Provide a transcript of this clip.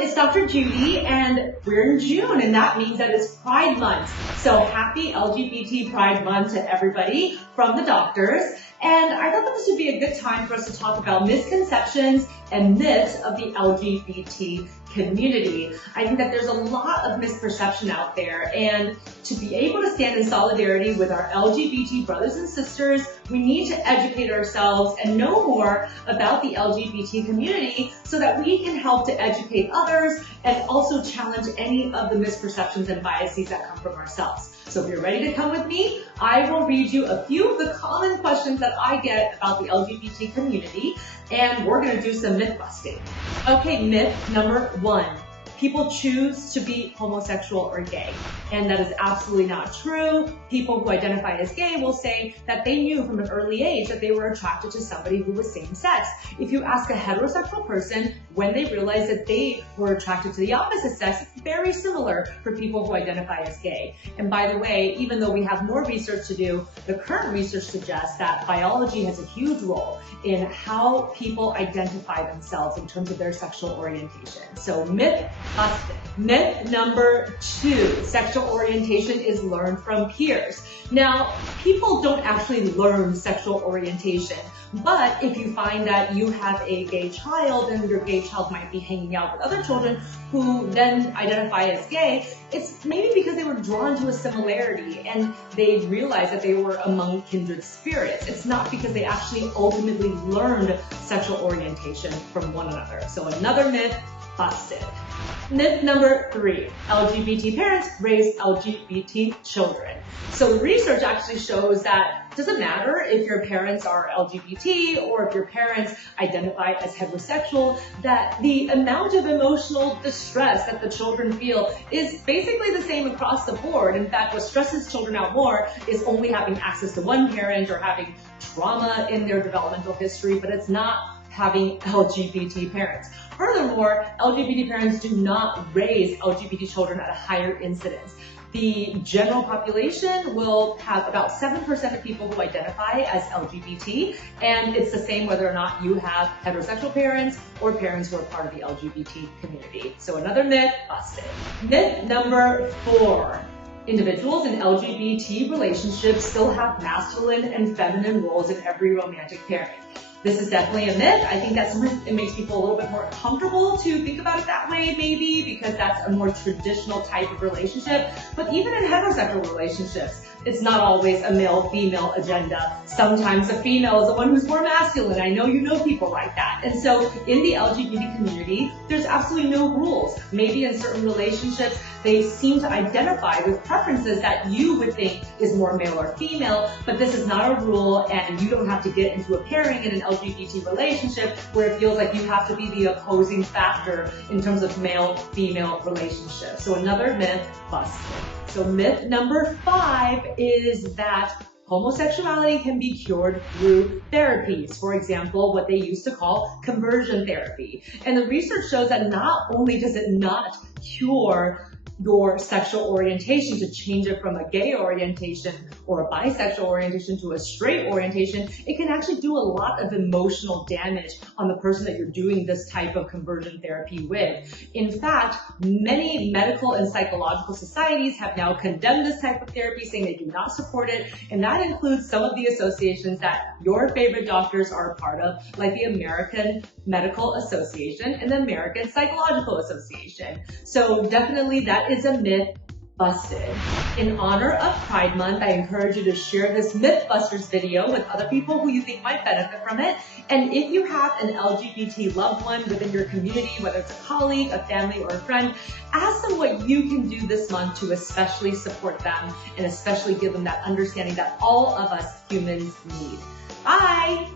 it's Dr. Judy, and we're in June, and that means that it's Pride Month. So happy LGBT Pride Month to everybody from the doctors. And I thought that this would be a good time for us to talk about misconceptions and myths of the LGBT community. I think that there's a lot of misperception out there, and to be able to stand in solidarity with our LGBT brothers and sisters, we need to educate ourselves and know more about the LGBT community so that we can help to educate others and also challenge any of the misperceptions and biases that come from ourselves. So if you're ready to come with me, I will read you a few of the common questions that I get about the LGBT community, and we're going to do some myth busting. Okay, myth number 1. People choose to be homosexual or gay. And that is absolutely not true. People who identify as gay will say that they knew from an early age that they were attracted to somebody who was same sex. If you ask a heterosexual person when they realized that they were attracted to the opposite sex, it's very similar for people who identify as gay. And by the way, even though we have more research to do, the current research suggests that biology has a huge role in how people identify themselves in terms of their sexual orientation. So myth busted. Myth number 2, sexual orientation is learned from peers. Now, people don't actually learn sexual orientation, but if you find that you have a gay child and your gay child might be hanging out with other children who then identify as gay, it's maybe because they were drawn to a similarity and they realized that they were among kindred spirits. It's not because they actually ultimately learned sexual orientation from one another. So another myth busted. Myth number 3, LGBT parents raise LGBT children. So research actually shows that it doesn't matter if your parents are LGBT or if your parents identify as heterosexual, that the amount of emotional distress that the children feel is basically the same across the board. In fact, what stresses children out more is only having access to one parent or having trauma in their developmental history, but it's not having LGBT parents. Furthermore, LGBT parents do not raise LGBT children at a higher incidence. The general population will have about 7% of people who identify as LGBT, and it's the same whether or not you have heterosexual parents or parents who are part of the LGBT community. So another myth busted. Myth number 4. Individuals in LGBT relationships still have masculine and feminine roles in every romantic pairing. This is definitely a myth. I think that sometimes it makes people a little bit more comfortable to think about it that way, maybe, because that's a more traditional type of relationship. But even in heterosexual relationships, it's not always a male-female agenda. Sometimes the female is the one who's more masculine. I know you know people like that. And so in the LGBT community, there's absolutely no rules. Maybe in certain relationships, they seem to identify with preferences that you would think is more male or female, but this is not a rule, and you don't have to get into a pairing in an LGBT relationship where it feels like you have to be the opposing factor in terms of male-female relationships. So another myth busted. So myth number 5 is that homosexuality can be cured through therapies. For example, what they used to call conversion therapy. And the research shows that not only does it not cure your sexual orientation to change it from a gay orientation or a bisexual orientation to a straight orientation, it can actually do a lot of emotional damage on the person that you're doing this type of conversion therapy with. In fact, many medical and psychological societies have now condemned this type of therapy, saying they do not support it, and that includes some of the associations that your favorite doctors are a part of, like the American Medical Association and the American Psychological Association. So definitely that is a myth busted. In honor of Pride Month, I encourage you to share this Mythbusters video with other people who you think might benefit from it. And if you have an LGBT loved one within your community, whether it's a colleague, a family, or a friend, ask them what you can do this month to especially support them and especially give them that understanding that all of us humans need. Bye!